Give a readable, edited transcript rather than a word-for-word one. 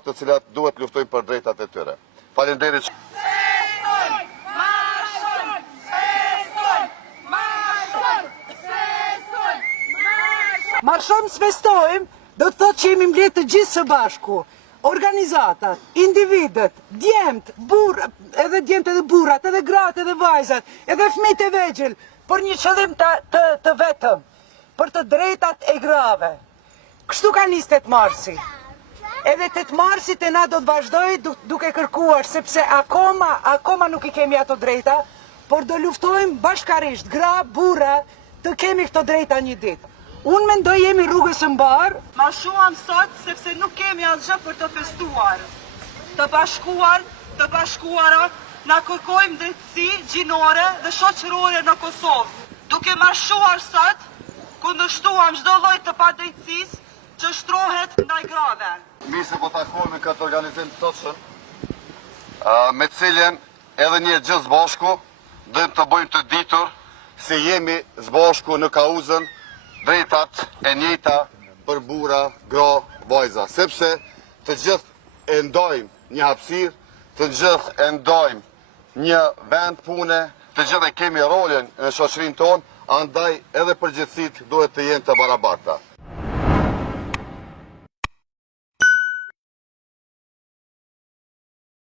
prapë të cilat duhet luftojnë për drejtat e tyre. Faleminderit. Marshojmë, s'festojmë, do të thotë që jemi mbledhur të gjithë së bashku. Organizatat, individët, djemt, edhe djemt edhe burrat, edhe gratë edhe vajzat, edhe fëmijët e vegjël, për një qëllim të vetëm, për të drejtat e grave. Kështu ka nis 8 marsi. Edhe 8 marsit e na do të vazhdoj duke kërkuar, sepse akoma nuk i kemi ato drejta, por do luftojmë bashkarisht, gra, burra, të kemi këto drejta një ditë. Unë mendoj jemi rrugës së mbar. Marshuam sot sepse nuk kemi asgjë për të festuar. Të bashkuara, na kërkojmë drejtësi gjinore dhe shoqërore në Kosovë. Duke marshuar sot, kundërshtuam çdo lloj të padrejtësisë që shtrohet ndaj grave. Mirë se po takohemi në këtë organizim të sotshëm, me cilën edhe një gjithë zbashku dhe të bëjmë të ditur se jemi zbashku në kauzën drejtat e njëjta për burra, gra, vajza, sepse të gjithë e ndajmë një hapësirë, të gjithë e ndajmë një vend pune, të gjithë e kemi rolin në shoqërinë tonë, andaj edhe përgjegjësitë duhet të jenë të barabarta.